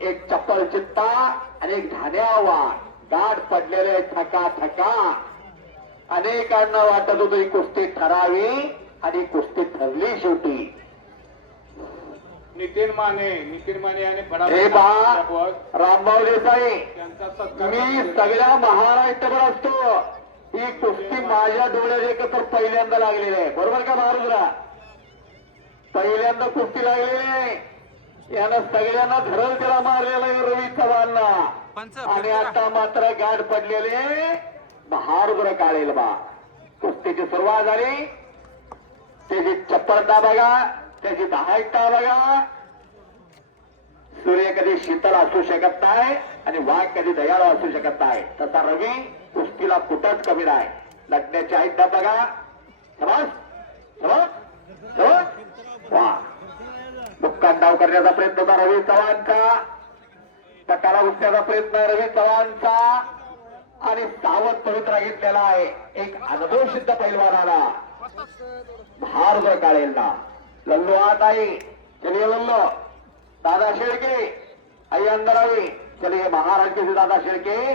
एक चप्पल चित्ता आणि एक धान्यावान गाठ पडलेले ठका ठका. अनेकांना वाटत होतं ही कुस्ती ठरावी आणि कुस्ती ठरली शेवटी. नितीन माने आणि हे पहा रामभाऊ देसाई, मी सगळ्या महाराष्ट्रभर असतो, ही कुस्ती माझ्या डोळ्यात एकत्र पहिल्यांदा लागलेली आहे. बरोबर का महाराजरा? पहिल्यांदा कुस्ती लागलेली आहे. यानं सगळ्यांना धरल त्याला मारलेला आहे रवी चव्हाणला. आणि आता मात्र गाठ पडलेले महारुद्र काळेल बा. कुस्तीची सुरुवात झाली. त्याची चप्पलता बघा, त्याची दहायता बघा. सूर्य कधी शीतल असू शकत नाही आणि वाघ कधी दयाळू असू शकत नाही. तसा रवी कुस्तीला कुठंच कमी नाही. लढण्याची आयता बघा. समज समज समज वा. मुक्काम डाव करण्याचा प्रयत्न होता रवी चव्हाणचा. पटाला घुसण्याचा प्रयत्न रवी चव्हाणचा. आणि सावध पवित्रा घेतलेला आहे एक अनुभव सिद्ध पैलवानाला भार काढेलना. लल्लू आत आहे. चलिए लल्लू. दादा शेळके आई अंदर आवी. चलिए महाराष्ट्र दादा शेळके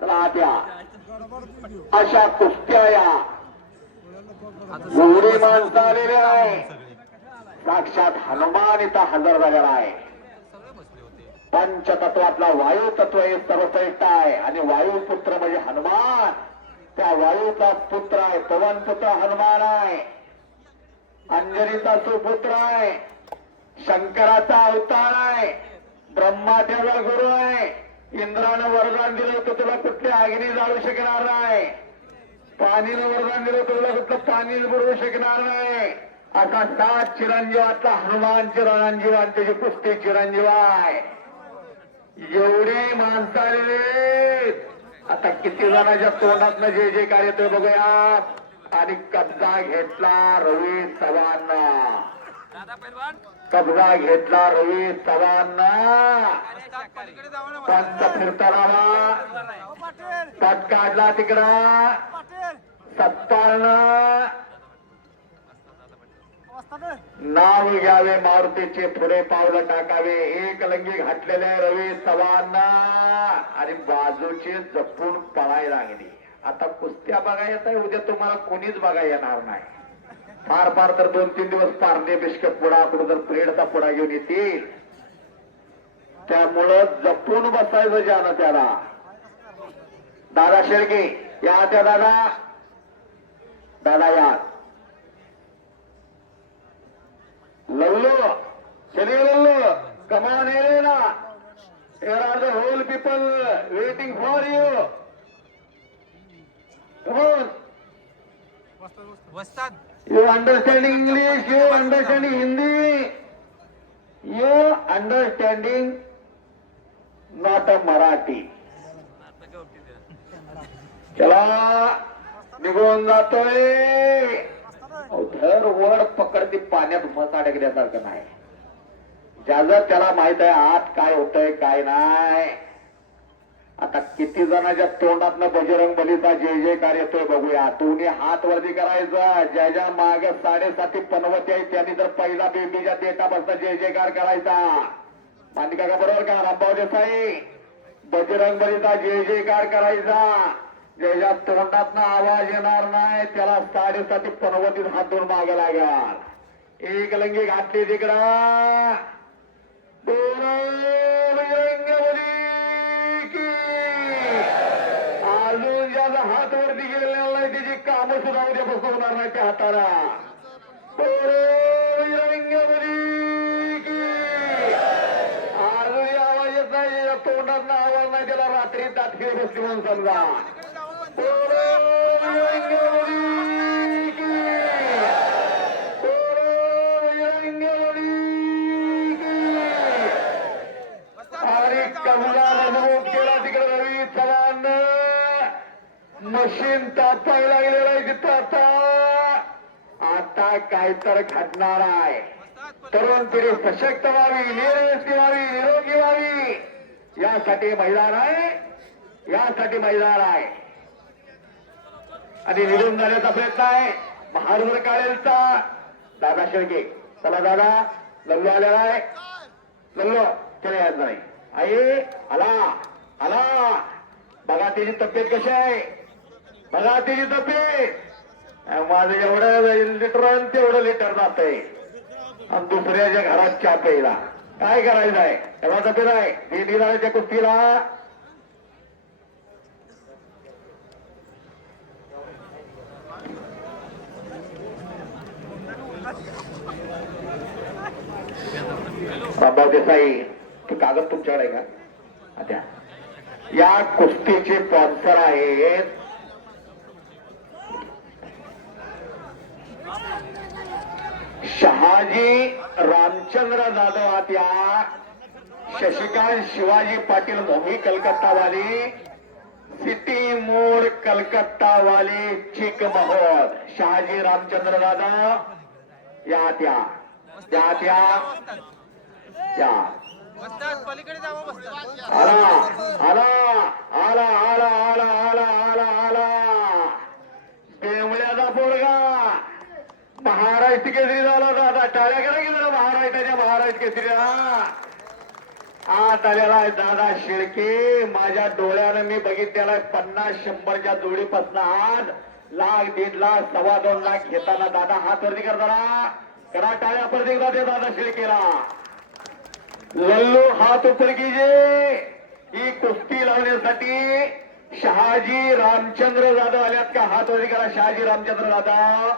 चला आत या. अशा कुस्त्या या एवढी माणसं आलेली आहे. साक्षात हनुमान इथं हजर झालेला आहे. पंचतत्वातला वायू तत्व हे सर्वश्रेष्ठ आहे आणि वायुपुत्र म्हणजे हनुमान. त्या वायूचा पुत्र आहे. पवन पुत्र हनुमान आहे. अंजनीचा सुपुत्र आहे. शंकराचा अवतार आहे. ब्रह्मादेवाचा गुरु आहे. इंद्रानं वरदान दिलं होतं तुला कुठली अग्नी जाळू शकणार नाही. पाणीनं वरदान दिलं तुला कुठलं पाणी बुडवू शकणार नाही. असा 7 चिरंजीवातला हनुमान चिरंजीव आणि त्याची कुस्ती चिरंजीव आहे. एवढे माणसं आलेले. आता किती जणांच्या तोंडातनं जे जे काय येतोय बघूया. आणि कब्जा घेतला रवी चव्हाणना. कब्जा घेतला रवी चव्हाणना. पंच फिरताना पट काढला तिकडा. सत्तारनं नाव घ्यावे मारुतीचे पुढे पावलं टाकावे. एक लंगी घातलेले रवी चव्हाणना आणि बाजूचे जपून पळायला लागली. आता कुस्त्या बघा येत आहे. उद्या तुम्हाला कोणीच बघा येणार नाही. फार फार तर 2-3 दिवस पारणे बिस्कट पुडा कुठं ब्रेडचा पुडा घेऊन येतील. त्यामुळं जपून बसायचं ज्यानं त्याला. दादा शेळके या त्या दादा. दादा या. लल्लू चलिए Lallu come on Elena. Here are the whole people waiting for you. Come on. You understanding English? You understanding Hindi? You understanding not a Marathi. चला निघून जातोय. धर वर पकडते पाण्यात म्हस अडकल्यासारखं नाही. ज्याचं त्याला माहित आहे आत काय होतंय काय नाही. आता किती जणांच्या तोंडातनं बजरंग बलीचा जय जयकार येतोय बघूया. तुम्ही हात वरती करायचा. ज्या ज्या मागे 7.5 पनवती आहे त्यांनी जर पहिला बेबीच्या डेटापासून जय जयकार करायचा. मान्य का बरोबर का रामभाऊ देसाई? बजरंग बलीचा जय जयकार करायचा. ज्याच्या तोंडातनं आवाज येणार नाही त्याला 7.5 पनवतीत हात धरून मागे लागेल. एक लंगी घातली तिकडं. अजून ज्याचा हात वरती गेलेला नाही त्याची कामं सुद्धा उद्या बसवणार नाही त्या हाताला. अजून आवाज येत नाही. तोंडातनं आवाज नाही त्याला रात्री दाटके बसली म्हणून समजा. मशीन तापायला लागलेला आहे तिथं. आता काय तर घडणार आहे. तरुण पिढी सशक्त व्हावी, निरोगी व्हावी, निरोगी व्हावी यासाठी मैदान आहे. यासाठी मैदान आहे आणि निघून जाण्याचा प्रयत्न आहे महारुद्र काळेलचा. दादा शेळके चला दादा. लल्लू आलेला आहे. लल्लू चला यायचं नाही. आई आला आला. बघा त्याची तब्येत कशी आहे, बघा त्याची तब्येत. माझं एवढं लिटर आणि तेवढं लिटर जात आहे आणि दुसऱ्याच्या घरात चहा प्यायला. काय करायचं आहे, तेव्हा तब्येत आहे ते निघाल्या कुस्तीला. रामभाऊ देसाई ते कागद तुमच्याकडे आहे का द्या. या कुस्तीचे स्पॉन्सर आहेत शहाजी रामचंद्र जाधव आत्या, शशिकांत शिवाजी पाटील भूमी कलकत्तावाली, सिटी मोड कलकत्तावाली चिक महोद. शहाजी रामचंद्र जाधव या त्या त्या त्या त्या आला आला आला आला आला आला आला आला. देवळ्याचा पोरगा महाराष्ट्र केसरी झाला दादा. टाळ्या करा की जरा महाराष्ट्र केसरीला. आत आलेला आहे दादा शेळके. माझ्या डोळ्यानं मी बघितलेला आहे 50-100च्या जोडीपासून आज लाख 1.5 लाख 2.25 लाख घेताना. दादा हात वरती कर जरा, करा टाळ्या परत एकदा दे दादा शेळकेला. लल्लू हात ऊपर कीजिए. ही कुस्ती लावण्यासाठी शहाजी रामचंद्र जाधव आल्यात का, हात वरती करा. शहाजी रामचंद्र जाधव,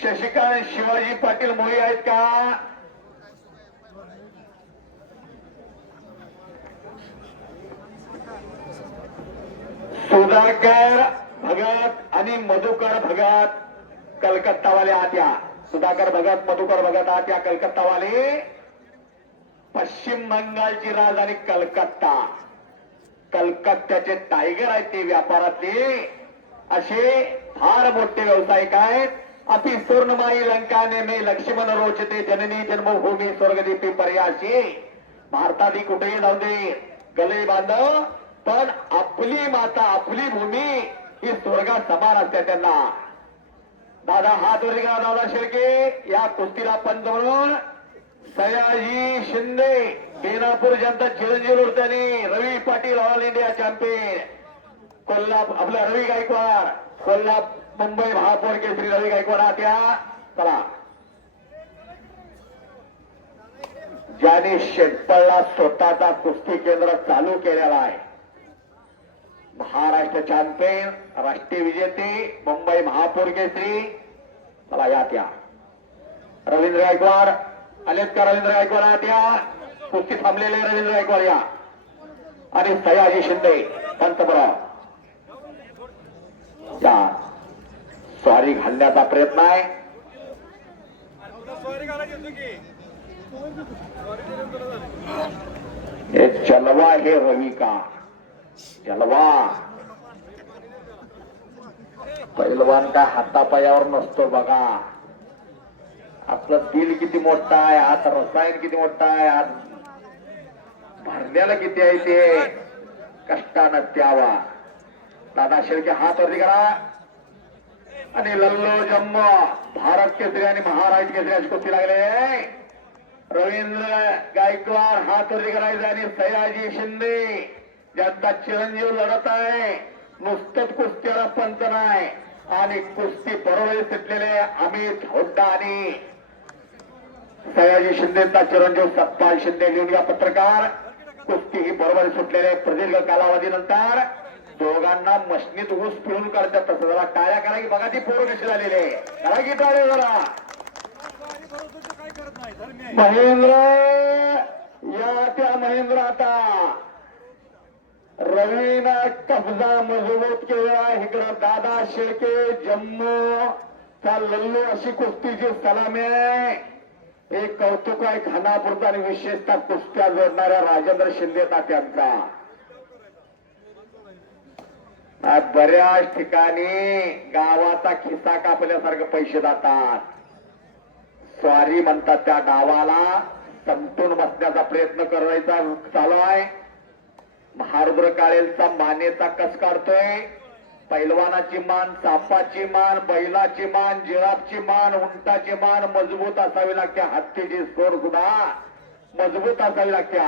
शशिकांत शिवाजी पाटील मोही आहेत का. सुधाकर भगत आणि मधुकर भगत कलकत्तावाले आत्या. सुधाकर भगत मधुकर भगत आत्या कलकत्तावाले. पश्चिम बंगालची राजधानी कलकत्ता. कलकत्त्याचे टायगर आहेत ते व्यापारातले. असे फार मोठे व्यावसायिक आहेत. अपि स्वर्णमाई लंकाने मे लक्ष्मण रोचते जननी जन्मभूमी स्वर्गदीपी पर्याशी. भारतातही कुठेही जाऊ दे गले बांधव, पण आपली माता आपली भूमी ही स्वर्गात समान असते त्यांना. दादा हात वरती करा दादा शेळके. या कुस्तीला पंच म्हणून सयाजी शिंदे, बेनापूर जनता चिरंजीव उर्तानी, Ravi Patil all India champion Kolhapur, आपला रवी गायकवाड कोल्हापूर मुंबई महापौर केसरी रवी गायकवाड आत्या. चला ज्याने शेतपळला स्वतःचा कुस्ती केंद्र चालू केलेला आहे. महाराष्ट्र चॅम्पियन, राष्ट्रीय विजेते, मुंबई महापौर केसरी. चला या त्या रवींद्र गायकवाड आलेत का. रवींद्र गायकवाड आत्या कुस्ती थांबलेले रवींद्र गायकवाड या. आणि सयाजी शिंदे पंतप्रधान या. स्वारी घालण्याचा प्रयत्न आहे. हे जलवा हे रवी का जलवा. पैलवान का हातापायावर नसतो बघा. आपलं दिल किती मोठं आहे, आत रसायन किती मोठं आहे, आत भरण्याला किती आहे ते कष्टानं द्यावा. दादा शेळके हात वरती करा. आणि लल्लो जम्मू भारत केसरी आणि महाराष्ट्र केसरी अशी कुस्ती लागले. रवींद्र गायकवाड हात वरती करायचे आणि सयाजी शिंदे ज्यांचा चिरंजीव लढत आहे. नुसतंच कुस्तीला पंच नाही आणि कुस्ती बरोबर सुटलेले अमित हुड्डा आणि सयाजी शिंदेचा चिरंजीव सतपाल शिंदे. लिहून घ्या पत्रकार. कुस्ती ही बरोबर सुटलेले प्रदीर्घ कालावधीनंतर दोघांना मशनीत ऊस पिळून काढतात. तसं जरा टाळ्या करा की बघा ती पोरं कशी झालेले. करा की टाळ्या जरा. महेंद्र या त्या महेंद्र आता रवीनं कब्जा मजबूत केला. इकडं दादा शेळके जम्मू चा लल्लू अशी कुस्तीची सलामी आहे. एक कौतुक आहे खानापूरचा आणि विशेषतः कुस्त्या जोडणाऱ्या राजेंद्र शिंदे तात्यांचा. बऱ्याच ठिकाणी गावाचा खिस्सा कापल्यासारखे पैसे जातात. स्वारी म्हणतात त्या डावाला समतून बसण्याचा प्रयत्न करायचा चालू आहे. महारुद्र काळेलचा मानेचा कस काढतोय. पैलवानाची मान, सापाची मान, बैलाची मान, जिराफची मान, उंटाची मान मजबूत असावी लागते. हत्तीची सोड सुद्धा मजबूत असावी लागते.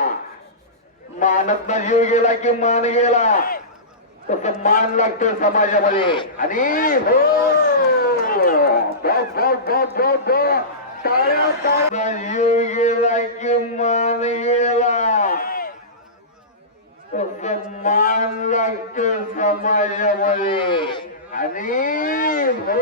मानतनं जीव गेला की मान गेला तसं मान लागतं समाजामध्ये. आणि हो टाळ्या टाळ्या जीव गेला की मान गेला तसं मान लागतं समाजामध्ये. आणि हो